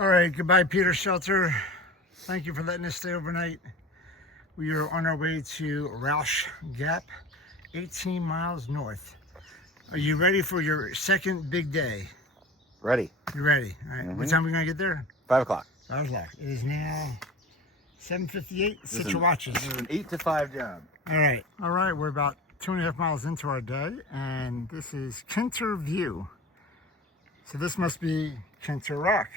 All right, goodbye, Peter Shelter. Thank you for letting us stay overnight. We are on our way to Rausch Gap, 18 miles north. Are you ready for your second big day? Ready. You ready? All right. What time are we going to get there? 5 o'clock. 5 o'clock. It is now 7:58. Set your watches. This is an 8 to 5 job. All right. All right. We're about 2.5 miles into our day, and this is Kinter View. So this must be Kinter Rock.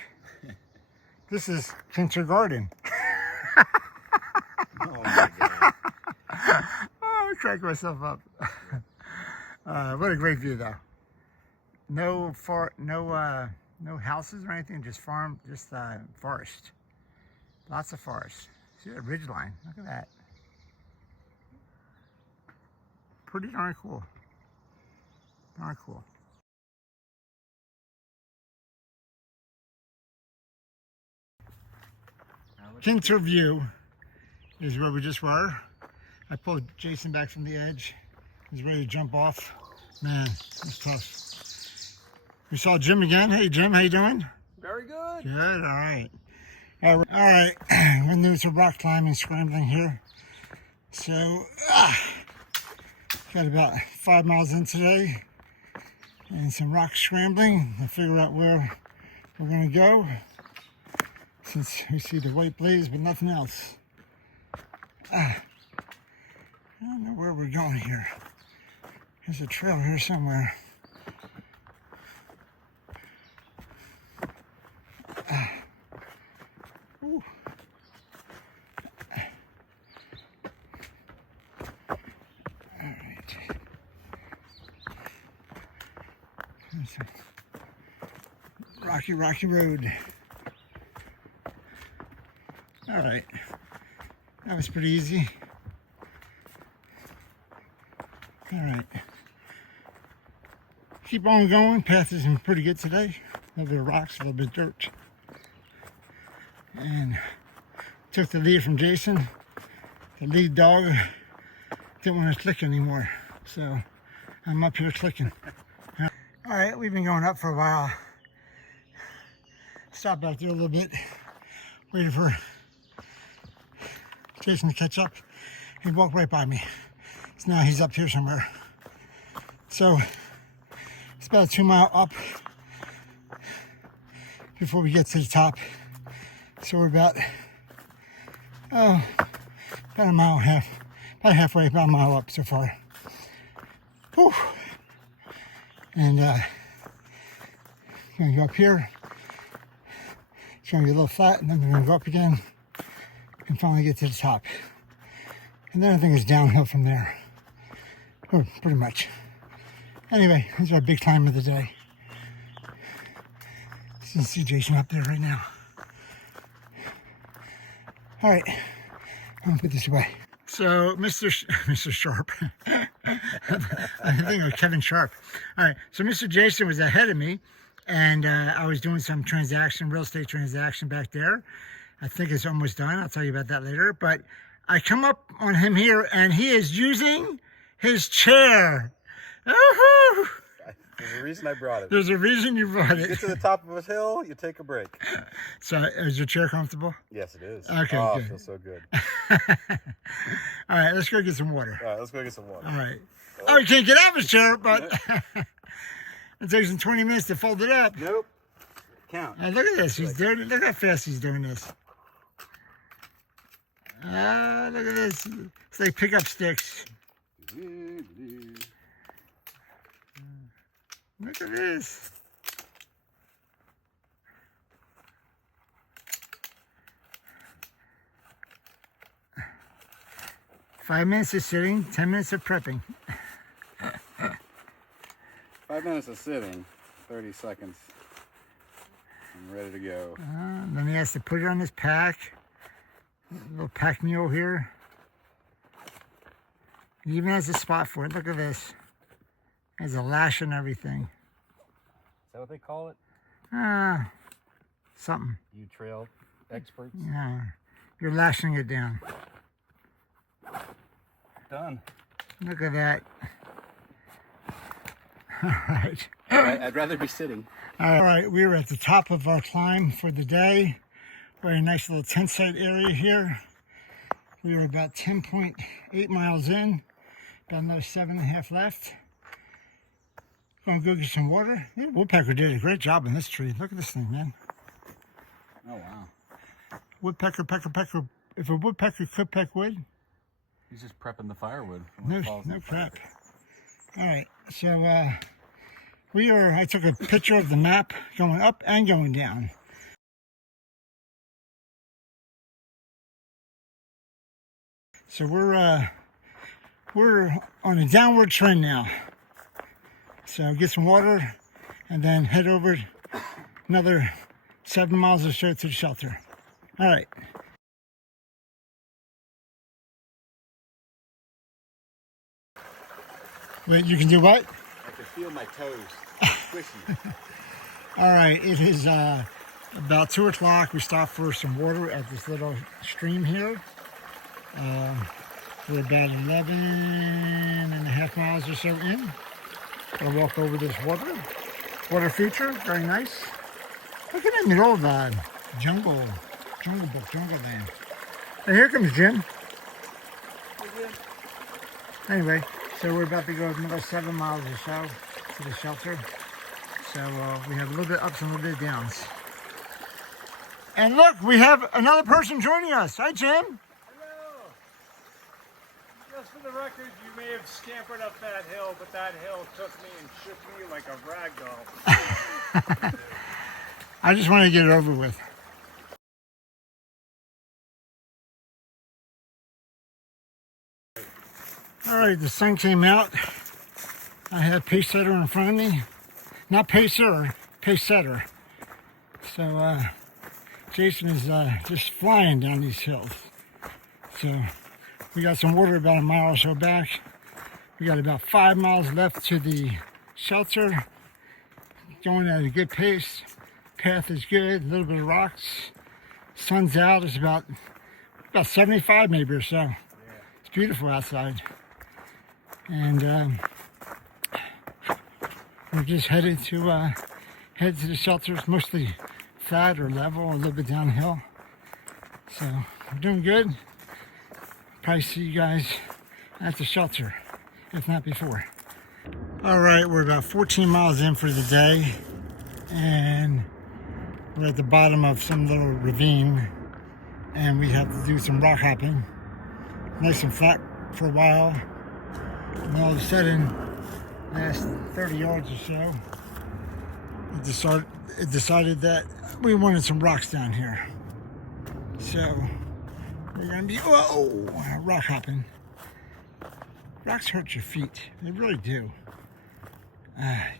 This is kindergarten. Oh my God. Oh, I cracked myself up. What a great view, though. No houses or anything, just forest. Lots of forest. See that ridge line? Look at that. Pretty darn cool. Darn cool. Kinter View is where we just were. I pulled Jason back from the edge. He's ready to jump off. Man, it's tough. We saw Jim again. Hey Jim, how you doing? Very good. Good, all right. All right, we're gonna do some rock climbing, scrambling here. So, got about 5 miles in today and some rock scrambling to figure out where we're gonna go. Since we see the white blaze, but nothing else. I don't know where we're going here. There's a trail here somewhere. Ooh. All right. There's a rocky road. All right, that was pretty easy. All right, keep on going. Path is pretty good today. A little bit of rocks, a little bit of dirt. And took the lead from Jason. The lead dog didn't want to click anymore, so I'm up here clicking. All right, we've been going up for a while. Stopped back there a little bit, waiting for Jason to catch up. He walked right by me. So now he's up here somewhere. So it's about a 2 mile up before we get to the top. So we're about a mile and a half, about halfway, about a mile up so far. Whew. And gonna go up here. It's gonna be a little flat, and then we're gonna go up again and finally get to the top. And then I think it's downhill from there. Oh, pretty much. Anyway, this is our big climb of the day. You can see Jason up there right now. All right, I'm gonna put this away. So, Mr. Sharp, I think it was Kevin Sharp. All right, so Mr. Jason was ahead of me, and I was doing some real estate transaction back there. I think it's almost done. I'll tell you about that later. But I come up on him here, and he is using his chair. Woohoo! There's a reason I brought it. There's a reason you brought it. You get to the top of a hill, you take a break. So, is your chair comfortable? Yes, it is. Okay, oh, good. It feels so good. All right, let's go get some water. All right, let's go get some water. All right. Oh, he can't get out of his chair, but it takes him 20 minutes to fold it up. Nope. Count. Oh, look at this. He's doing it. Look how fast he's doing this. Ah, look at this. It's like pickup sticks. Look at this. Five minutes of sitting, 10 minutes of prepping. 5 minutes of sitting, 30 seconds. I'm ready to go. Then he has to put it on his pack. A little pack mule here. He even has a spot for it. Look at this. Has a lash and everything. Is that what they call it? Something. You trail experts? Yeah. You're lashing it down. Done. Look at that. All right. I'd rather be sitting. All right, we are at the top of our climb for the day. Very nice little tent site area here. We are about 10.8 miles in. About another 7.5 left. Gonna go get some water. Yeah, woodpecker did a great job in this tree. Look at this thing, man. Oh, wow. Woodpecker, pecker. If a woodpecker could peck wood. He's just prepping the firewood. No crap. All right, so I took a picture of the map going up and going down. So we're on a downward trend now. So get some water and then head over another 7 miles or so to the shelter. All right. Wait, you can do what? I can feel my toes squishy. All right, it is about 2 o'clock. We stopped for some water at this little stream here. We're about 11.5 miles or so in. Gonna walk over this water feature, very nice. Look at that middle of jungle land. And here comes Jim. Anyway, so we're about to go another 7 miles or so to the shelter. So we have a little bit of ups and a little bit of downs. And look, we have another person joining us. Hi, Jim. Hello. Just for the record, you may have scampered up that hill, but that hill took me and shook me like a rag doll. I just wanted to get it over with. All right, the sun came out. I have pace setter in front of me. Not pacer, pace setter. So Jason is just flying down these hills. So we got some water about a mile or so back. We got about 5 miles left to the shelter. Going at a good pace. Path is good, a little bit of rocks. Sun's out, it's about 75 maybe or so. Yeah. It's beautiful outside. And we're just headed to the shelter. It's mostly flat or level, a little bit downhill. So we're doing good. Probably see you guys at the shelter, if not before. All right, we're about 14 miles in for the day, and we're at the bottom of some little ravine, and we have to do some rock hopping. Nice and flat for a while, and all of a sudden, last 30 yards or so, it decided that we wanted some rocks down here. So we're gonna be rock hopping. Rocks hurt your feet, they really do.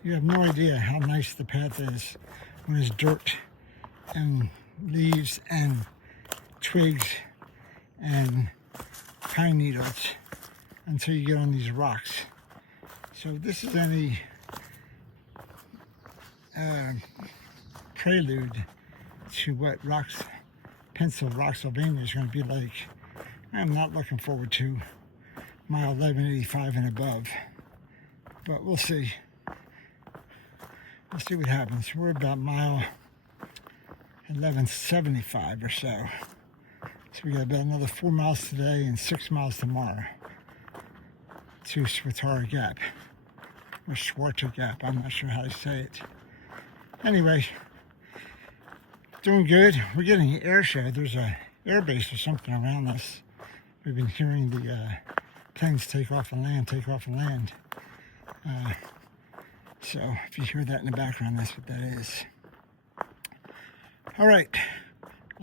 You have no idea how nice the path is when it's dirt and leaves and twigs and pine needles until you get on these rocks. So this is any prelude to what Rocksylvania is going to be like. I'm not looking forward to mile 1185 and above, but we'll see. We'll see what happens. We're about mile 1175 or so. So we got about another 4 miles today and 6 miles tomorrow to Swatara Gap, or Schwarzer Gap, I'm not sure how to say it. Anyway, doing good. We're getting an air show. There's a air base or something around us. We've been hearing the planes take off and land. So if you hear that in the background, that's what that is. All right,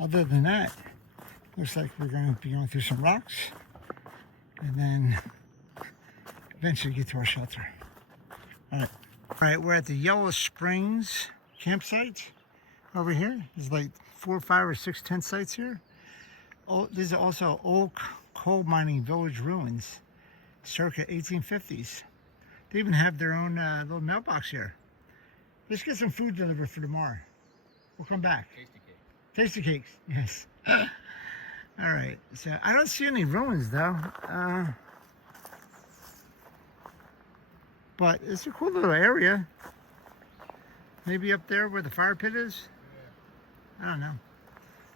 other than that, looks like we're going to be going through some rocks and then eventually get to our shelter. All right, we're at the Yellow Springs campsite over here. There's like 4, 5, or 6 tent sites here. Oh, these are also old coal mining village ruins, circa 1850s. They even have their own little mailbox here. Let's get some food delivered for tomorrow. We'll come back. Tasty cakes, yes. All right, so I don't see any ruins though. But it's a cool little area. Maybe up there where the fire pit is. I don't know.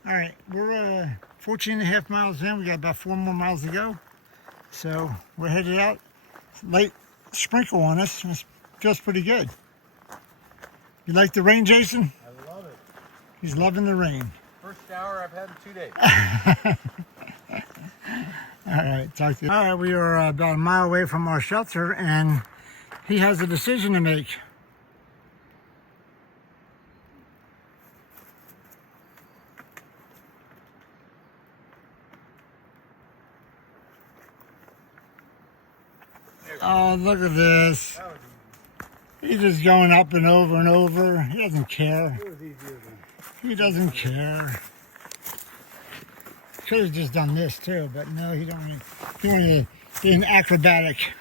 All right, we're 14.5 miles in. We got about 4 more miles to go. So we're headed out. Light sprinkle on us. It feels pretty good. You like the rain, Jason? I love it. He's loving the rain. First shower I've had in 2 days. All right, talk to you. All right, we are about a mile away from our shelter, and he has a decision to make. Oh, look at this. He's just going up and over and over. He doesn't care. He doesn't care. Could have just done this too, but no, he don't. He wanted to be an acrobatic.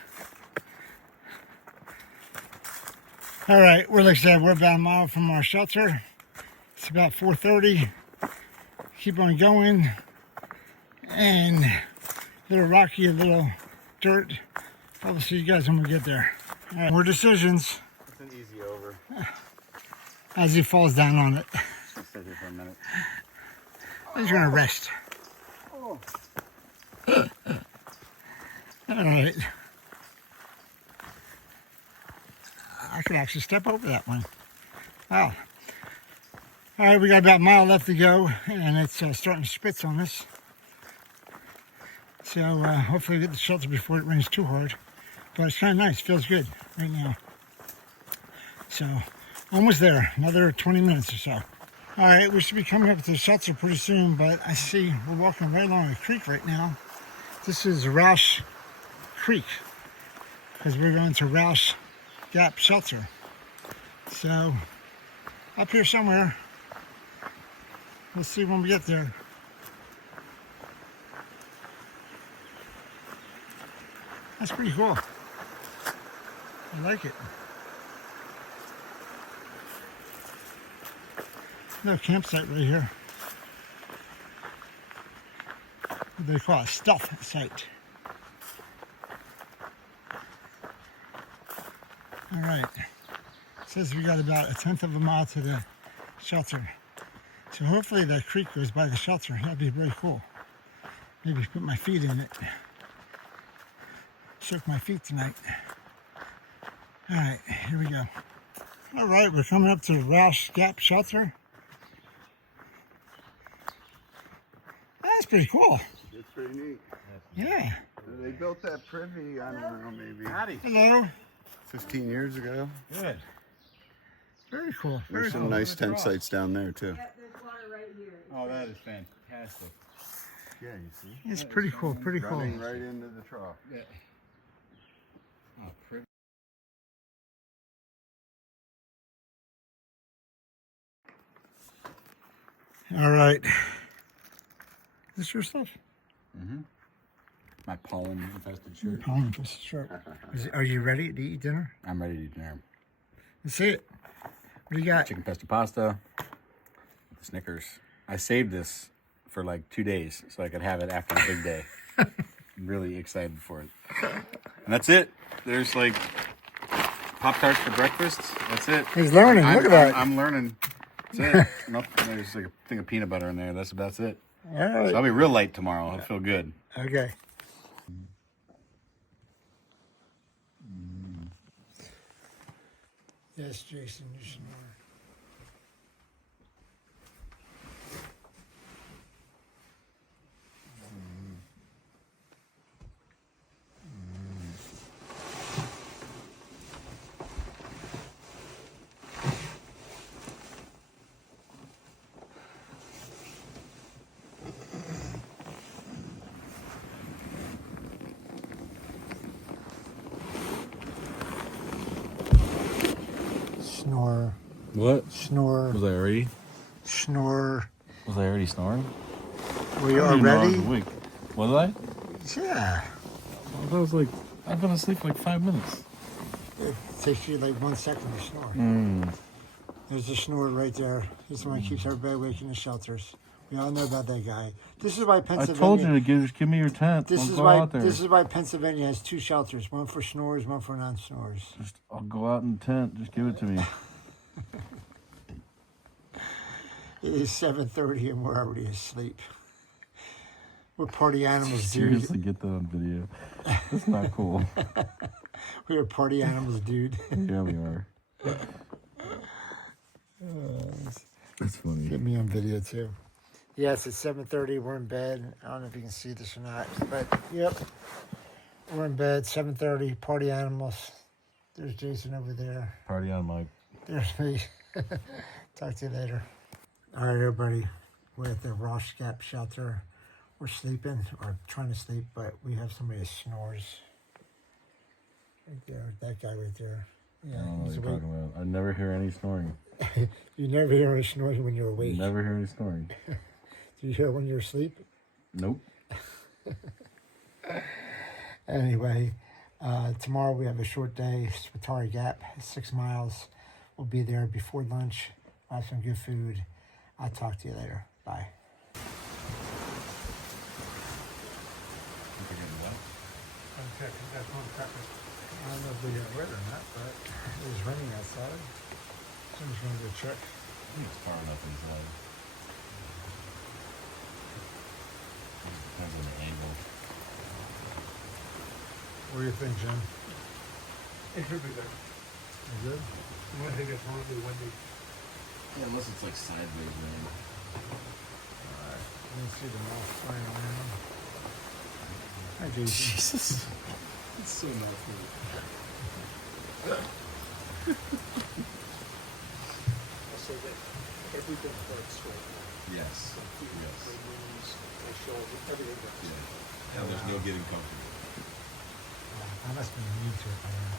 All right, like I said, we're about a mile from our shelter. It's about 4:30. Keep on going, and a little rocky, a little dirt. I'll see you guys when we get there. All right, more decisions. It's an easy over. As he falls down on it. Just sit here for a minute. He's gonna rest. Oh. All right. I could actually step over that one. Wow. All right, we got about a mile left to go, and it's starting to spitz on us. So hopefully we get the shelter before it rains too hard. But it's kind of nice. Feels good right now. So almost there. Another 20 minutes or so. All right, we should be coming up to the shelter pretty soon, but I see we're walking right along a creek right now. This is Rausch Creek, because we're going to Rausch Gap Shelter. So up here somewhere. We'll see when we get there. That's pretty cool. I like it. No campsite right here. What do they call it? Stealth site. All right. It says we got about 1/10 of a mile to the shelter. So hopefully that creek goes by the shelter. That'd be really cool. Maybe put my feet in it. Soak my feet tonight. All right, here we go. All right, we're coming up to Rausch Gap Shelter. That's pretty cool. It's pretty neat. Yeah. They built that privy, I don't know, maybe Howdy. Hello. 15 years ago. Good. Very cool. Very There's some cool. nice tent sites down there too. Yep, there's water right here. Oh, that is fantastic. Yeah, you see? It's pretty cool. Pretty cool. Running right into the trough. Yeah. Oh, pretty. All right. Is this your stuff? Mm-hmm. My pollen-infested shirt. Pollen infested shirt. Are you ready to eat dinner? I'm ready to eat dinner. Let's see it. What do you got? Chicken pesto pasta, Snickers. I saved this for like 2 days so I could have it after the big day. I'm really excited for it. And that's it. There's like Pop-Tarts for breakfast. That's it. He's learning. Look at that. I'm learning. That's it. Nothing. There's like a thing of peanut butter in there. That's it. All right. So I'll be real light tomorrow. I'll feel good. Okay. Yes, Jason, you snore. Snore, What? snore, Was I already? snore. Was I already snoring? We are ready. Was I? Yeah. I was like, I've been asleep for like 5 minutes. It takes you like 1 second to snore. There's a snore right there. This one keeps everybody awake in the shelters. We all know about that guy. This is why I Pennsylvania. told you to just give me your tent. This I'll is go why. out there. This is why Pennsylvania has 2 shelters: one for snorers, one for non-snorers. I'll go out in the tent. Just give it to me. It is 7:30 and we're already asleep. We're party animals, dude. Seriously, get that on video. That's not cool. We are party animals, dude. Yeah, we are. That's funny. Get me on video too. Yes, it's 7:30. We're in bed. I don't know if you can see this or not, but yep, we're in bed. 7:30. Party animals. There's Jason over there. Party on, Mike. There's me. Talk to you later. All right, everybody. We're at the Rausch Gap Shelter. We're sleeping or trying to sleep, but we have somebody that snores. Right there, that guy right there. Yeah, I don't know what he's you're awake. talking about. I never hear any snoring. You never hear any snoring when you're awake. Never hear any snoring. Do you hear it when you're asleep? Nope. Anyway, tomorrow we have a short day, Swatari Gap, 6 miles. We'll be there before lunch. We'll have some good food. I'll talk to you later. Bye. I don't know if they got wet or not, but it was raining outside. Someone's going to go check. I think it's far enough inside. Depends on the angle. What do you think, Jim? It should be there. You good? I think it's horribly windy. Yeah, unless it's like sideways rain. Alright. Let me see the mouse flying around. Hi, Jason. Jesus. It's so not cool. So that everything works right. Yes. Yes. My knees, my shoulders, everything works. Yeah. Yeah, there's no getting comfortable. I must be immune to it by now.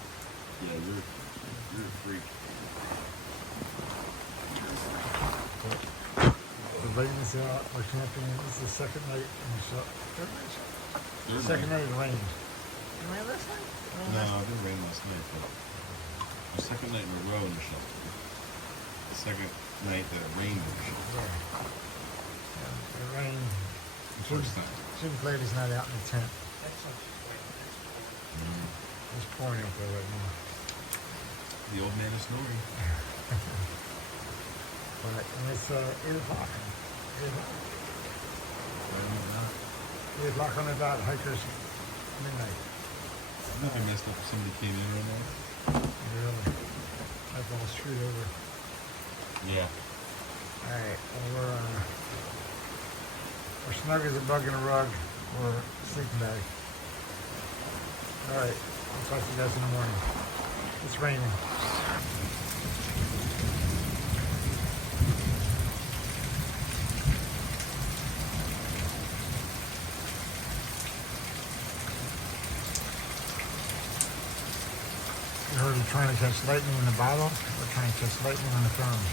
Yeah, you're a freak. The rain is out. We're camping. This is the second night in the shelter. Second night it rained. Did it rain last night? No, it didn't rain last night, but the second night in a row in the shelter. The second night that it rained in the shelter. Yeah, it rained. First time. Jim's glad he's not out in the tent. Excellent. It's pouring out there right now. The old man is snoring. But it's 8 o'clock. 8 o'clock. 8 o'clock on the dot. Hikers midnight. I'd be messed up if somebody came in right now. Really? I've all screwed over. Yeah. Alright, well we're snug as a bug in a rug or a sleeping bag. Alright, I'll talk to you guys in the morning. It's raining. You heard we're trying to catch lightning in the bottle. We're trying to catch lightning on the phone.